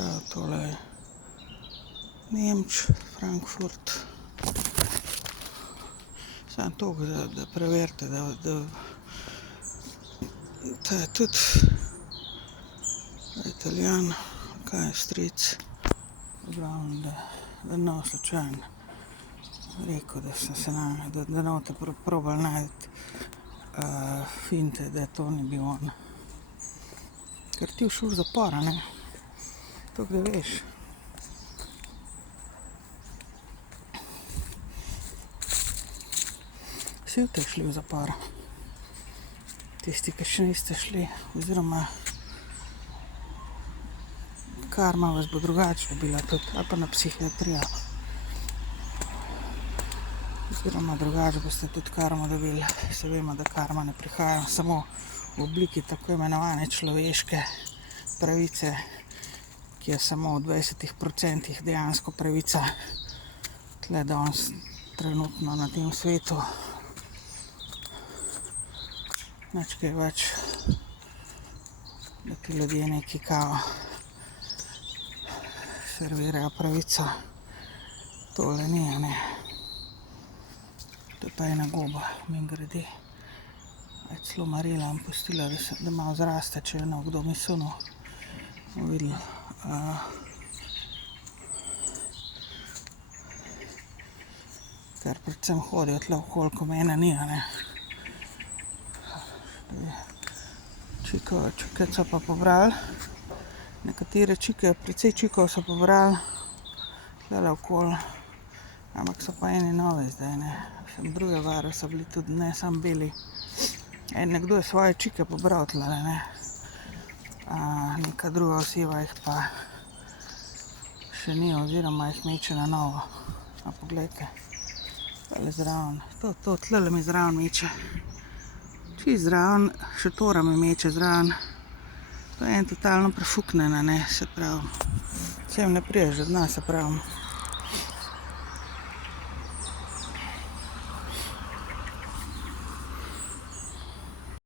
pravi, tole je Nemč, Frankfurt. Samo toliko, da preverite, da je tudi Italijan, kaj je stric. Da ne slučajno rekel, da sem se da note probali najti finte, da to ni bil on. Ker ti všel v zapora, ne? Tako da veš. Vsi ste šli v zapor. Tisti, ki še niste šli, oziroma karma vas bo drugače bila tudi, ali pa na psihiatrijo. Oziroma drugače boste tudi karmo dobili. Se vemo, da karma ne prihaja samo v obliki tako imenovane človeške pravice, ki je samo v 20% dejansko pravica tle danes trenutno na tem svetu. Nič kaj več, da ti ljudje neki kao servirajo pravico. Tole ni, a ne. To je pa ena goba, mimogrede. Je celo marela in pustila, da malo zraste, če je kdo mi sunil. Bomo videli. Ker predvsem hodijo tle okoli, ko mene ni, a ne. Čike so pa pobrali. Nekatere čike, precej čikov so pobrali tlele okoli. Ampak so pa eni novi zdaj, ne. Druge barve so bili tudi, ne samo beli. Nekdo je svoje čike pobral tlele, ne. Neka druga oseba jih pa še ni, oziroma jih meče na novo. A poglejte, tlele zraven. Tlele mi zraven meče. Čisto zraven, še tora mi meče zraven. To je en totalno prefuknjena, ne, se pravi. Sem ne priješ do dna, se pravi.